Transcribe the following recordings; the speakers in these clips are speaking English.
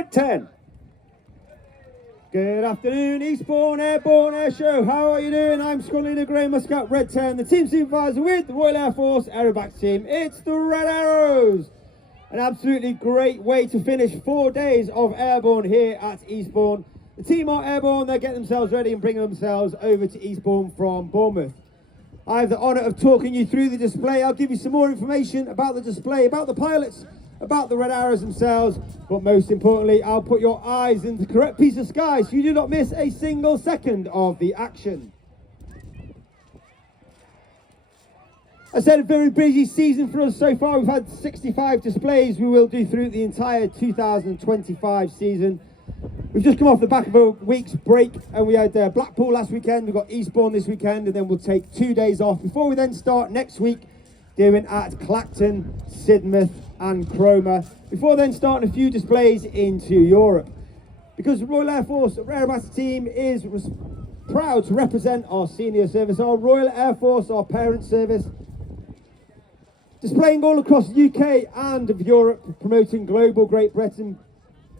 Red 10. Good afternoon, Eastbourne Airborne Air Show. How are you doing? I'm Squad Leader Graham Muscat, Red 10, the team supervisor with the Royal Air Force Aerobatics team. It's the Red Arrows. An absolutely great way to finish 4 days of Airborne here at Eastbourne. The team are Airborne, they're getting themselves ready and bringing themselves over to Eastbourne from Bournemouth. I have the honour of talking you through the display. I'll give you some more information about the display, about the pilots, about the Red Arrows themselves, but most importantly, I'll put your eyes in the correct piece of sky so you do not miss a single second of the action. I said a very busy season for us so far. We've had 65 displays we will do through the entire 2025 season. We've just come off the back of a week's break and we had Blackpool last weekend, we've got Eastbourne this weekend, and then we'll take 2 days off before we then start next week doing at Clacton, Sidmouth and Cromer, before then starting a few displays into Europe. Because the Royal Air Force Aerobatics team is proud to represent our senior service, our Royal Air Force, our parent service, displaying all across the UK and of Europe, promoting global Great Britain,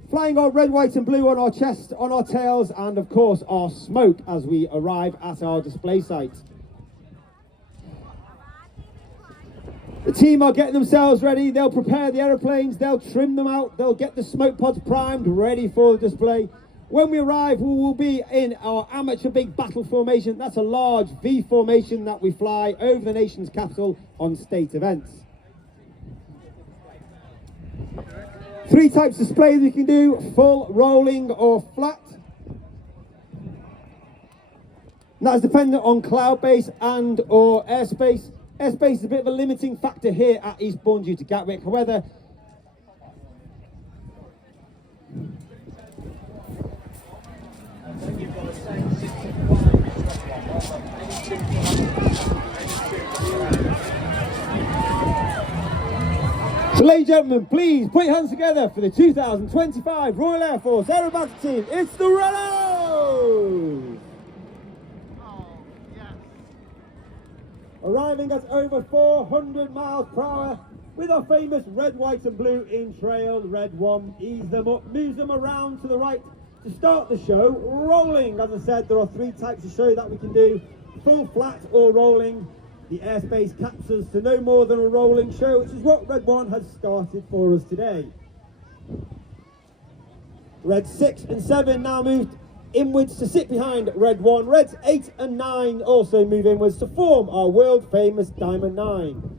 flying our red, white and blue on our chest, on our tails, and of course our smoke as we arrive at our display site. The team are getting themselves ready. They'll prepare the aeroplanes, they'll trim them out, they'll get the smoke pods primed, ready for the display. When we arrive, we will be in our amateur big battle formation. That's a large V formation that we fly over the nation's capital on state events. 3 types of displays we can do: full, rolling or flat. And that is dependent on cloud base and or airspace. Airspace is a bit of a limiting factor here at Eastbourne due to Gatwick. However, so ladies and gentlemen, please put your hands together for the 2025 Royal Air Force Aerobatics team. It's the Red Arrows! Arriving at over 400 miles per hour with our famous red, white and blue in trail. Red 1 ease them up, moves them around to the right to start the show. Rolling, as I said, there are 3 types of show that we can do: full, flat or rolling. The airspace caps us to no more than a rolling show, which is what Red 1 has started for us today. Red 6 and 7 now moved inwards to sit behind Red 1. Reds 8 and 9 also move inwards to form our world famous Diamond 9.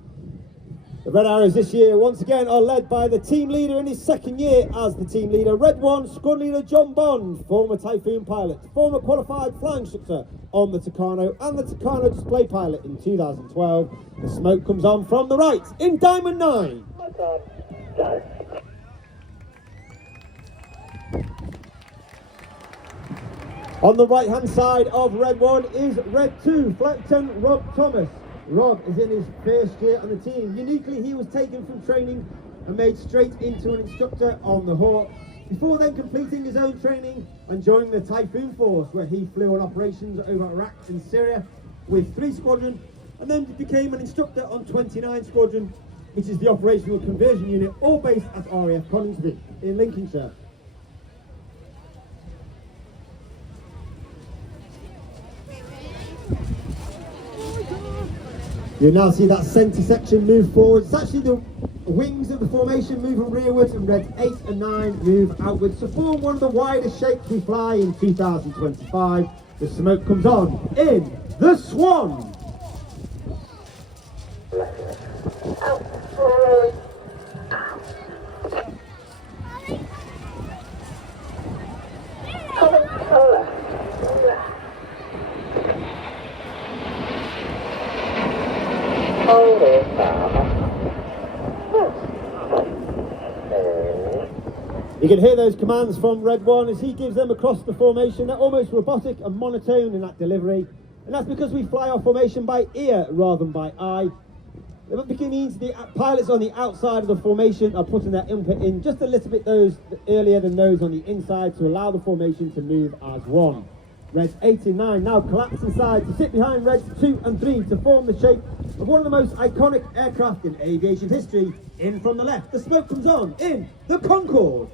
The Red Arrows this year once again are led by the team leader in his 2nd year as the team leader. Red 1 squad leader John Bond, former Typhoon pilot, former qualified flying instructor on the Tucano and the Tucano display pilot in 2012. The smoke comes on from the right in Diamond 9. On the right hand side of Red 1 is Red 2, Flight Lieutenant Rob Thomas. Rob is in his 1st year on the team. Uniquely, he was taken from training and made straight into an instructor on the Hawk, before then completing his own training and joining the Typhoon Force, where he flew on operations over Iraq and Syria with 3 Squadron, and then became an instructor on 29 Squadron, which is the operational conversion unit, all based at RAF Coningsby in Lincolnshire. You'll now see that centre section move forward. It's actually the wings of the formation moving rearwards, and Reds 8 and 9 move outwards to form one of the widest shapes we fly in 2025. The smoke comes on in the Swan. You can hear those commands from Red 1 as he gives them across the formation. They're almost robotic and monotone in that delivery, and that's because we fly our formation by ear rather than by eye. That means the pilots on the outside of the formation are putting their input in just a little bit earlier than those on the inside to allow the formation to move as one. Reds 8 and 9 now collapse inside to sit behind Reds 2 and 3 to form the shape of one of the most iconic aircraft in aviation history. In from the left, the smoke comes on in the Concorde.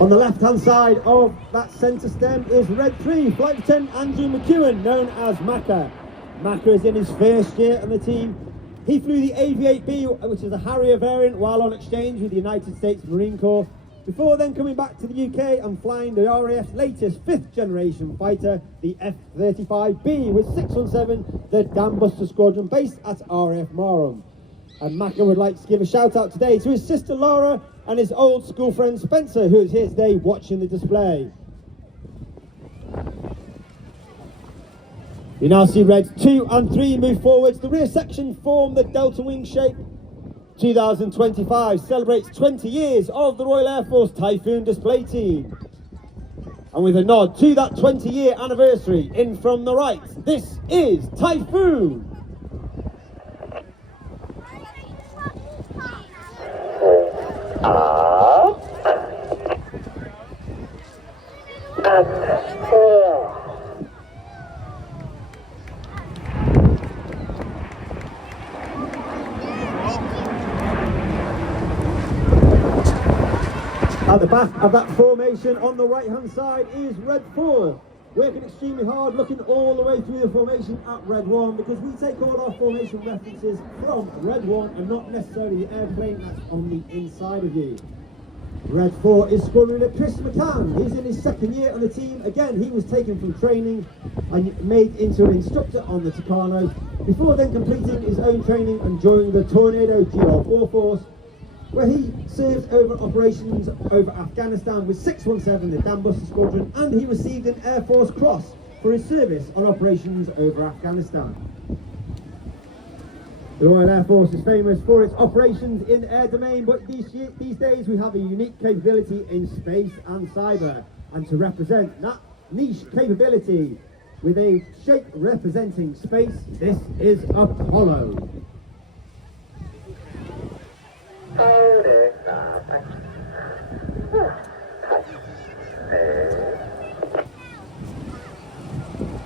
On the left-hand side of that centre stem is Red 3, Flight Lieutenant Andrew McEwen, known as Macca. Macca is in his first year on the team. He flew the AV-8B, which is a Harrier variant, while on exchange with the United States Marine Corps, before then coming back to the UK and flying the RAF's latest 5th generation fighter, the F-35B, with 617, the Dam Buster Squadron, based at RAF Marham. And Macca would like to give a shout out today to his sister Laura and his old school friend Spencer, who is here today watching the display. You now see Reds 2 and 3 move forwards. The rear section form the Delta Wing shape. 2025 celebrates 20 years of the Royal Air Force Typhoon display team. And with a nod to that 20-year anniversary, in from the right, this is Typhoon. At the back of that formation on the right hand side is Red 4, working extremely hard, looking all the way through the formation at Red 1, because we take all our formation references from Red 1 and not necessarily the airplane that's on the inside of you. Red 4 is squadron leader Chris McCann. He's in his second year on the team. Again, he was taken from training and made into an instructor on the Tucano, before then completing his own training and joining the Tornado GR4 force, where he served over operations over Afghanistan with 617, the Dam Buster Squadron, and he received an Air Force Cross for his service on operations over Afghanistan. The Royal Air Force is famous for its operations in the air domain, but these days we have a unique capability in space and cyber. And to represent that niche capability with a shape representing space, this is Apollo.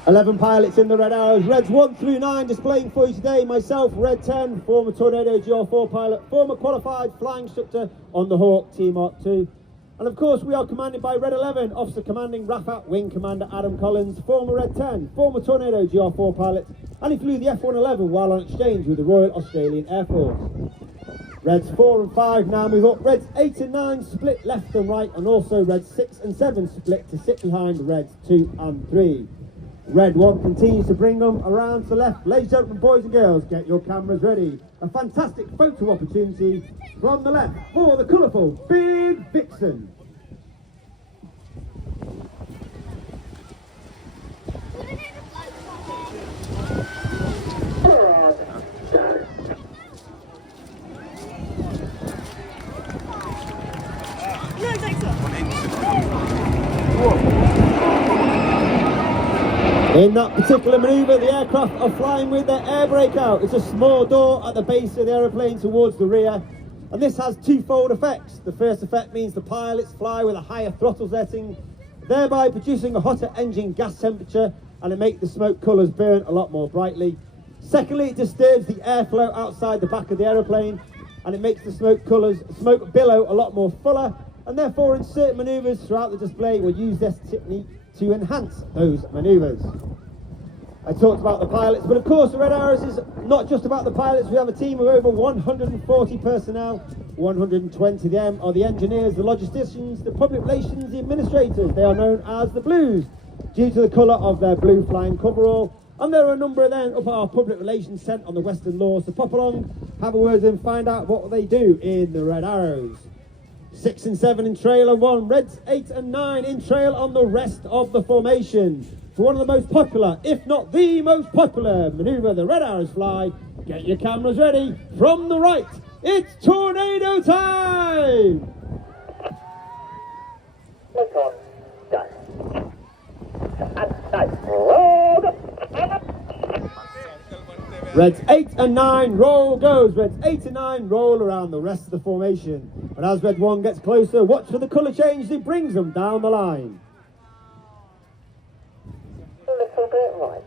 11 pilots in the Red Arrows, Reds 1 through 9 displaying for you today. Myself, Red 10, former Tornado GR4 pilot, former qualified flying instructor on the Hawk T-Mark 2. And of course we are commanded by Red 11, Officer Commanding Rafat Wing Commander Adam Collins, former Red 10, former Tornado GR4 pilot, and he flew the F-111 while on exchange with the Royal Australian Air Force. Reds 4 and 5 now move up. Reds 8 and 9 split left and right, and also Reds 6 and 7 split to sit behind Reds 2 and 3. Red 1 continues to bring them around to the left. Ladies and gentlemen, boys and girls, get your cameras ready. A fantastic photo opportunity from the left for the colourful Big Vixen. In that particular manoeuvre, the aircraft are flying with their air brake out. It's a small door at the base of the aeroplane towards the rear, and this has twofold effects. The first effect means the pilots fly with a higher throttle setting, thereby producing a hotter engine gas temperature, and it makes the smoke colours burn a lot more brightly. Secondly, it disturbs the airflow outside the back of the aeroplane, and it makes the smoke billow a lot more fuller, and therefore in certain manoeuvres throughout the display we'll use this technique to enhance those manoeuvres. I talked about the pilots, but of course the Red Arrows is not just about the pilots. We have a team of over 140 personnel. 120 of them are the engineers, the logisticians, the public relations, the administrators. They are known as the Blues, due to the colour of their blue flying coverall. And there are a number of them up at our public relations centre on the Western Laws. So pop along, have a word with them, find out what they do in the Red Arrows. 6 and 7 in trail on 1, Reds 8 and 9 in trail on the rest of the formation. For one of the most popular, if not the most popular manoeuvre the Red Arrows fly, get your cameras ready. From the right, it's tornado time! Look on, go. And roll. Reds 8 and 9, roll goes. Reds 8 and 9 roll around the rest of the formation. But as Red 1 gets closer, watch for the colour change as he brings them down the line. A little bit right.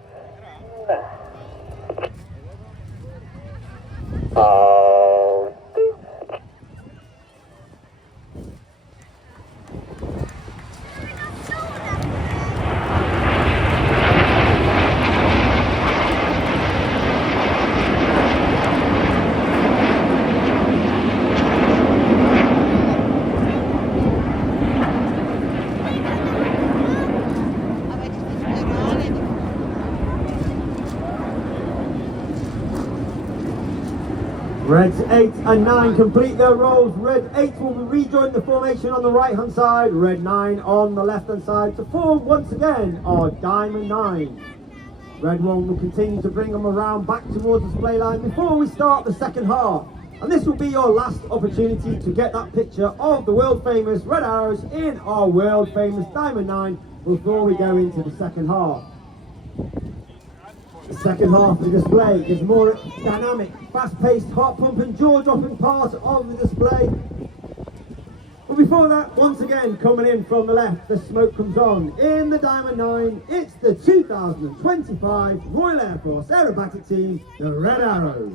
Oh. Reds 8 and 9 complete their roles. Red 8 will rejoin the formation on the right hand side, Red 9 on the left hand side to form once again our Diamond 9. Red 1 will continue to bring them around back towards the display line before we start the second half. And this will be your last opportunity to get that picture of the world famous Red Arrows in our world famous Diamond 9 before we go into the second half. The second half of the display is more dynamic, fast-paced, heart-pumping, jaw-dropping part of the display. But before that, once again, coming in from the left, the smoke comes on. In the Diamond 9, it's the 2025 Royal Air Force Aerobatic Team, the Red Arrows.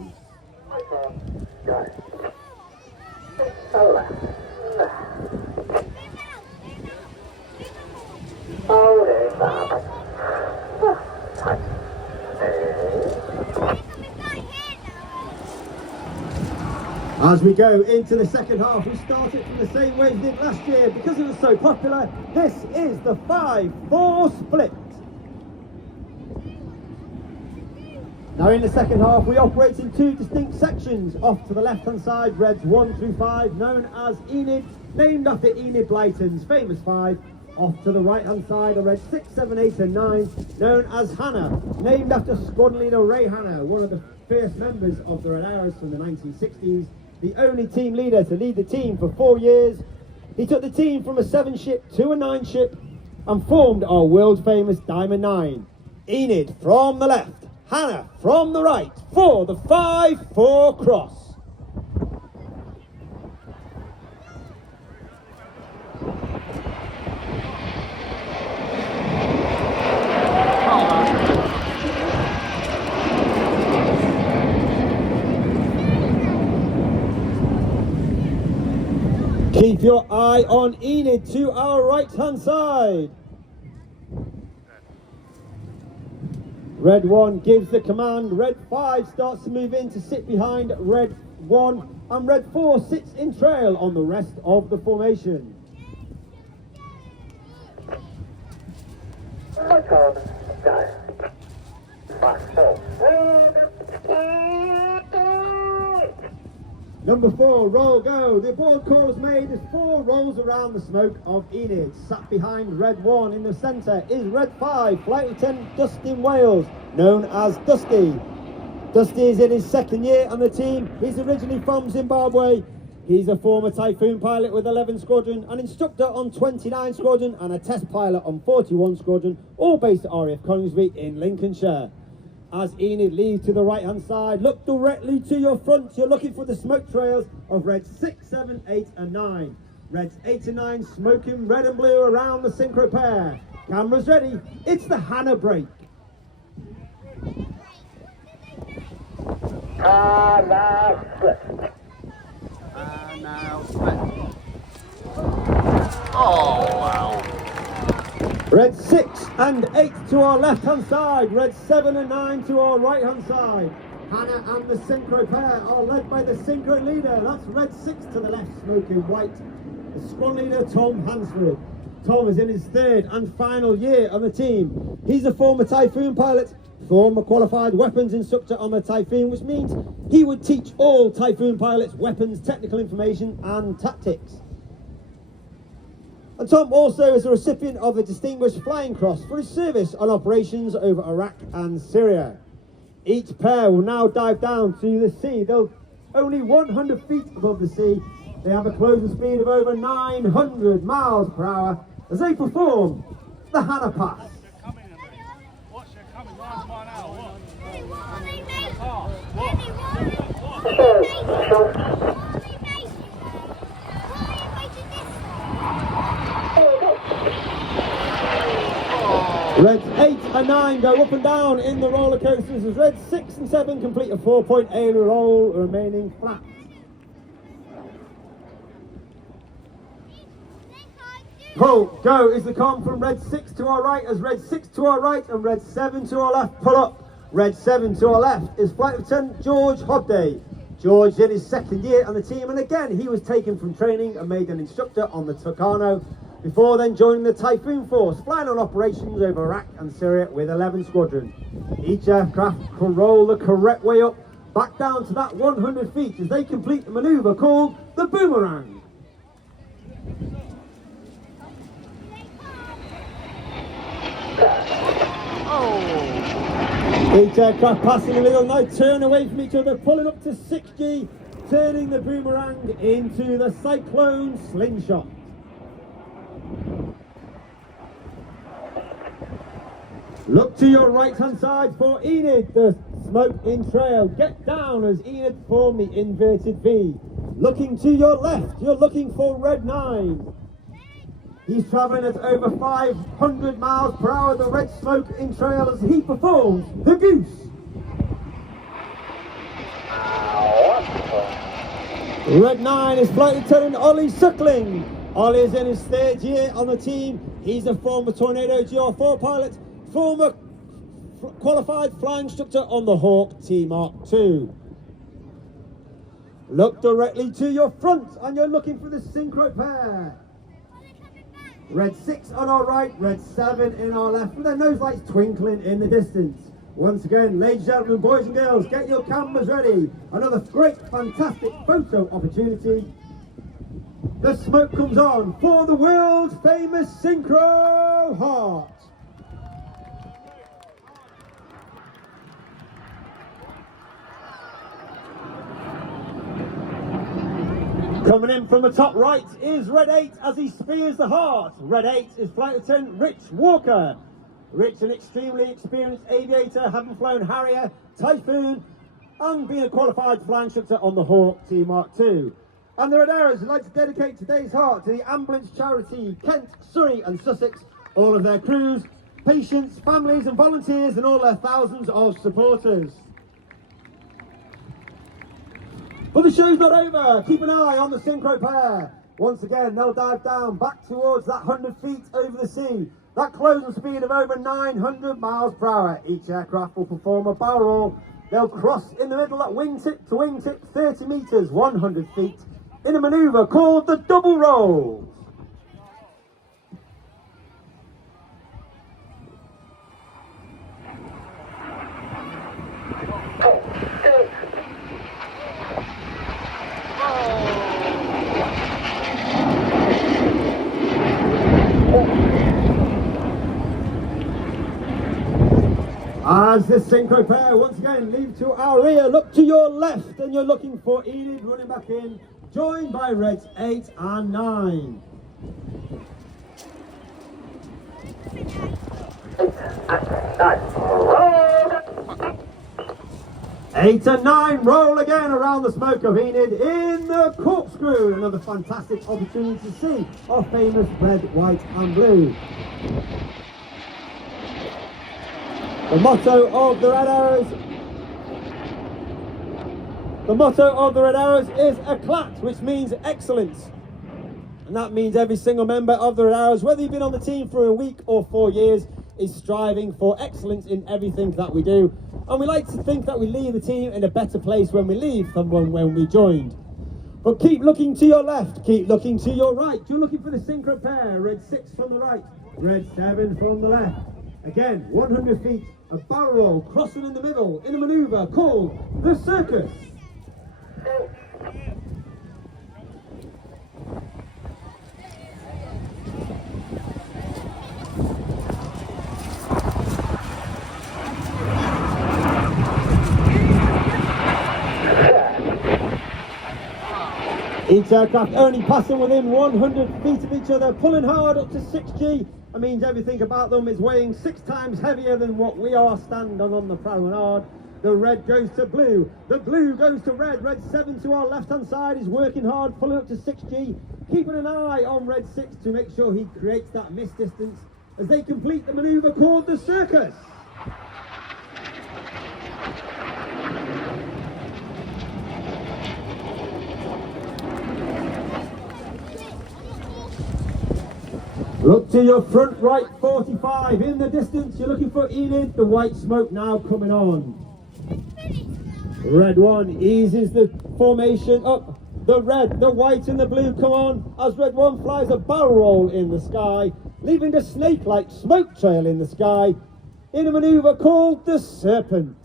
As we go into the second half, we start it from the same way we did last year because it was so popular. This is the 5-4 split. Now in the second half, we operate in two distinct sections. Off to the left-hand side, Reds 1 through 5, known as Enid, named after Enid Blyton's famous 5. Off to the right-hand side are Reds 6, 7, 8 and 9, known as Hannah, named after squadron leader Ray Hannah, one of the first members of the Red Arrows from the 1960s. The only team leader to lead the team for 4 years. He took the team from a 7-ship to a 9-ship and formed our world famous Diamond 9. Enid from the left, Hannah from the right for the 5-4 cross. Keep your eye on Enid to our right hand side. Red 1 gives the command, Red 5 starts to move in to sit behind Red 1 and Red 4 sits in trail on the rest of the formation. Number 4, roll go. The board call is made as 4 rolls around the smoke of Enid. Sat behind Red 1 in the centre is Red 5, Flight Lieutenant Dustin Wales, known as Dusty. Dusty is in his second year on the team. He's originally from Zimbabwe. He's a former Typhoon pilot with 11 Squadron, an instructor on 29 Squadron and a test pilot on 41 Squadron, all based at RAF Coningsby in Lincolnshire. As Enid leads to the right hand side, look directly to your front. You're looking for the smoke trails of Reds 6, 7, 8 and 9. Reds 8 and 9 smoking red and blue around the synchro pair. Cameras ready, it's the Hannah break. Now split. Now split. Oh, wow. Red 6 and 8 to our left hand side, Red 7 and 9 to our right hand side. Hannah and the synchro pair are led by the synchro leader, that's Red 6 to the left, smoking white. The squad leader Tom Hansford. Tom is in his third and final year on the team. He's a former Typhoon pilot, former qualified weapons instructor on the Typhoon, which means he would teach all Typhoon pilots weapons, technical information and tactics. And Tom also is a recipient of the Distinguished Flying Cross for his service on operations over Iraq and Syria. Each pair will now dive down to the sea. They're only 100 feet above the sea. They have a closing speed of over 900 miles per hour as they perform the Hannah Pass. Reds 8 and 9 go up and down in the roller coasters as Reds 6 and 7 complete a 4-point aerial roll, remaining flat. Pull, go is the com from Red 6 to our right as Red 6 to our right and Red 7 to our left. Pull up. Red 7 to our left is Flight Lieutenant George Hobday. George in his second year on the team, and again he was taken from training and made an instructor on the Tucano before then joining the Typhoon Force, flying on operations over Iraq and Syria with 11 Squadron. Each aircraft can roll the correct way up back down to that 100 feet as they complete the maneuver called the boomerang. Each aircraft passing the middle, now turn away from each other, pulling up to 6G, turning the boomerang into the cyclone slingshot. Look to your right hand side for Enid, the smoke in trail. Get down as Enid form the inverted V. Looking to your left, you're looking for Red 9. He's travelling at over 500 miles per hour, the red smoke in trail as he performs the goose. Red 9 is Flight Lieutenant Ollie Suckling. Ollie is in his third year on the team. He's a former Tornado GR4 pilot, former qualified flying instructor on the Hawk T-Mark II. Look directly to your front and you're looking for the synchro pair. Red 6 on our right, Red 7 in our left, with their nose lights twinkling in the distance. Once again, ladies and gentlemen, boys and girls, get your cameras ready. Another great, fantastic photo opportunity. The smoke comes on for the world famous Synchro Heart. Coming in from the top right is Red 8 as he spears the heart. Red 8 is Flight Lieutenant Rich Walker. Rich, an extremely experienced aviator, having flown Harrier, Typhoon, and being a qualified flying instructor on the Hawk T-Mark II. And the Red Arrows would like to dedicate today's heart to the ambulance charity Kent, Surrey and Sussex, all of their crews, patients, families and volunteers, and all their thousands of supporters. But the show's not over. Keep an eye on the synchro pair. Once again, they'll dive down back towards that 100 feet over the sea. That closing speed of over 900 miles per hour. Each aircraft will perform a barrel roll. They'll cross in the middle at wingtip to wingtip 30 meters, 100 feet, in a maneuver called the double roll. As this synchro pair once again leave to our rear, look to your left and you're looking for Enid running back in, joined by Reds 8 and 9. 8 and 9 roll again around the smoke of Enid in the corkscrew. Another fantastic opportunity to see our famous red, white and blue. The motto of the Red Arrows is eclat, which means excellence. And that means every single member of the Red Arrows, whether you've been on the team for a week or 4 years, is striving for excellence in everything that we do. And we like to think that we leave the team in a better place when we leave than when we joined. But keep looking to your left, keep looking to your right. You're looking for the synchro pair, Red 6 from the right, Red 7 from the left. Again, 100 feet, a barrel roll, crossing in the middle, in a maneuver called the circus. Each aircraft only passing within 100 feet of each other, pulling hard up to 6G. That means everything about them is weighing 6 times heavier than what we are standing on the promenade. The red goes to blue, the blue goes to red. Red 7 to our left hand side is working hard, pulling up to 6G, keeping an eye on Red 6 to make sure he creates that miss distance as they complete the maneuver called the circus. Look to your front right 45 in the distance, you're looking for Enid, the white smoke now coming on. Red 1 eases the formation up, the red, the white and the blue come on as Red 1 flies a barrel roll in the sky, leaving the snake-like smoke trail in the sky in a maneuver called the serpent.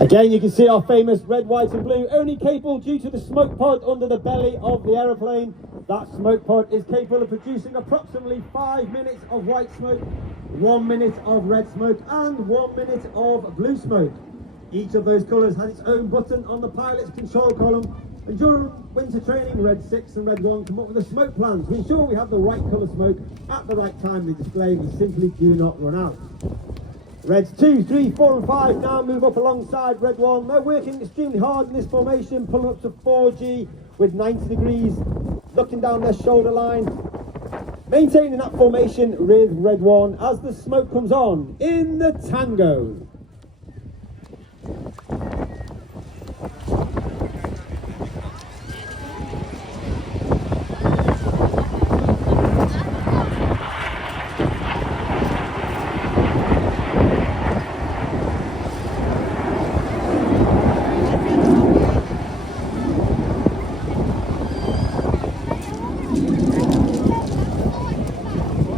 Again, you can see our famous red, white and blue, only capable due to the smoke pod under the belly of the aeroplane. That smoke pod is capable of producing approximately 5 minutes of white smoke, 1 minute of red smoke and 1 minute of blue smoke. Each of those colours has its own button on the pilot's control column, and during winter training, Red 6 and Red 1 come up with a smoke plan to ensure we have the right colour smoke at the right time in the display. We simply do not run out. Reds 2, 3, 4 and 5 now move up alongside Red 1. They're working extremely hard in this formation, pulling up to 4G with 90 degrees, looking down their shoulder line, maintaining that formation with Red 1 as the smoke comes on in the tango.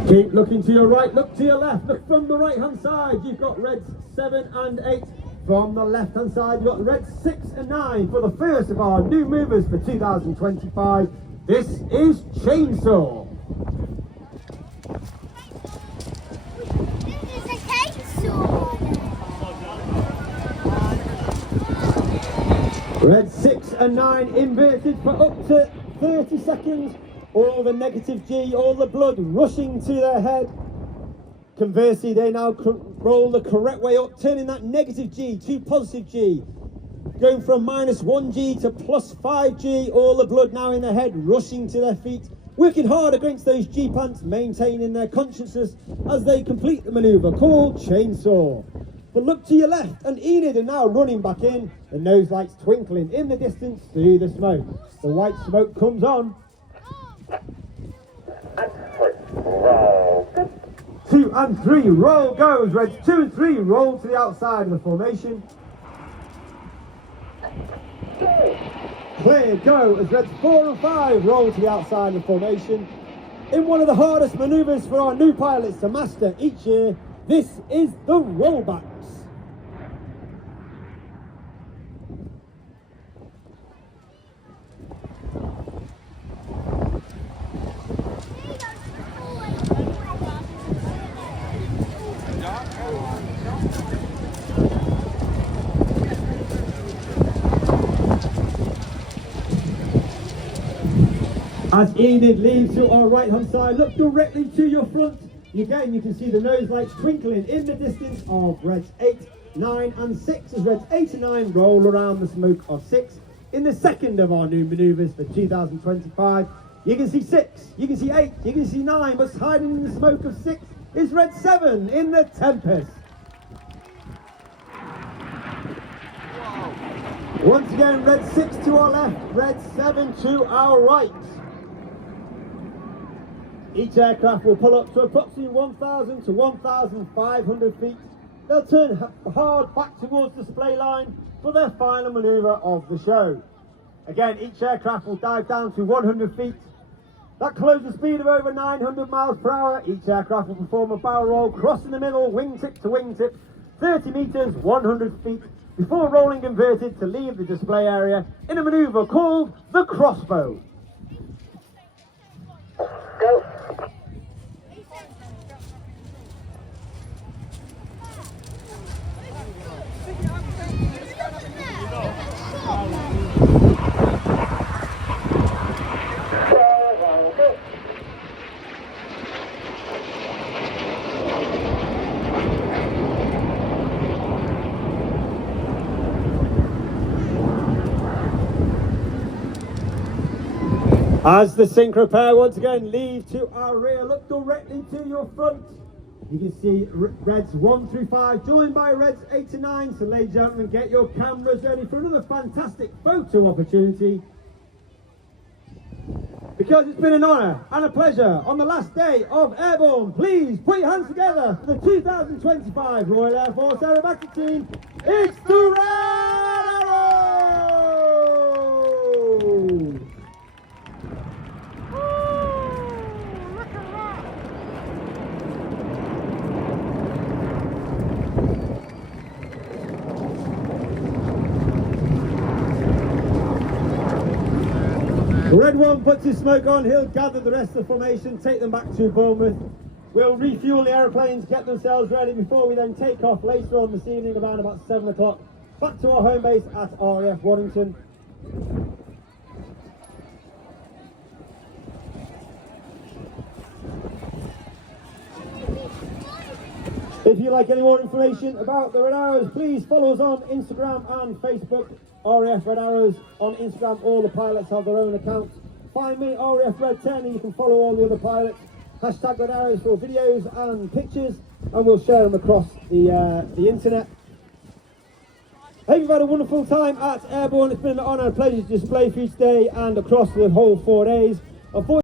Keep looking to your right, look to your left, look from the right hand side. You've got Reds 7 and 8. From the left hand side, you've got Reds 6 and 9 for the first of our new movers for 2025. This is Chainsaw. This is a chainsaw. Reds 6 and 9 inverted for up to 30 seconds. All the negative G, all the blood rushing to their head. Conversely, they now roll the correct way up, turning that negative G to positive G. Going from -1G to +5G, all the blood now in their head, rushing to their feet. Working hard against those G pants, maintaining their consciousness as they complete the manoeuvre called Chainsaw. But look to your left, and Enid are now running back in, the nose lights twinkling in the distance through the smoke. The white smoke comes on. 2 and 3, roll goes. Reds 2 and 3 roll to the outside of the formation. Clear go as Reds 4 and 5 roll to the outside of the formation. In one of the hardest manoeuvres for our new pilots to master each year, this is the rollbacks. As Enid leaves to our right hand side, look directly to your front. Again, you can see the nose lights twinkling in the distance of Reds 8, 9 and 6 as Reds 8 and 9 roll around the smoke of 6 in the second of our new manoeuvres for 2025. You can see 6, you can see 8, you can see 9, but hiding in the smoke of 6 is Red 7 in the Tempest. Once again, Red 6 to our left, Red 7 to our right. Each aircraft will pull up to approximately 1,000 to 1,500 feet. They'll turn hard back towards the display line for their final manoeuvre of the show. Again, each aircraft will dive down to 100 feet. That closing speed of over 900 miles per hour. Each aircraft will perform a barrel roll, crossing the middle, wingtip to wingtip, 30 metres, 100 feet, before rolling inverted to leave the display area in a manoeuvre called the crossbow. Go. As the synchro pair once again leave to our rear, look directly to your front. You can see Reds 1 through 5 joined by Reds 8 to 9. So ladies and gentlemen, get your cameras ready for another fantastic photo opportunity. Because it's been an honour and a pleasure on the last day of Airborne, please put your hands together for the 2025 Royal Air Force Aerobatic Team. It's the Red Arrows! Red 1 puts his smoke on, he'll gather the rest of the formation, take them back to Bournemouth. We'll refuel the aeroplanes, get themselves ready before we then take off later on this evening around about 7 o'clock back to our home base at RAF Waddington. If you'd like any more information about the Red Arrows, please follow us on Instagram and Facebook. RAF Red Arrows on Instagram, all the pilots have their own accounts. Find me, RAF Red 10, and you can follow all the other pilots. Hashtag Red Arrows for videos and pictures, and we'll share them across the internet. I hope you've had a wonderful time at Airborne. It's been an honour and pleasure to display for you today and across the whole 4 days.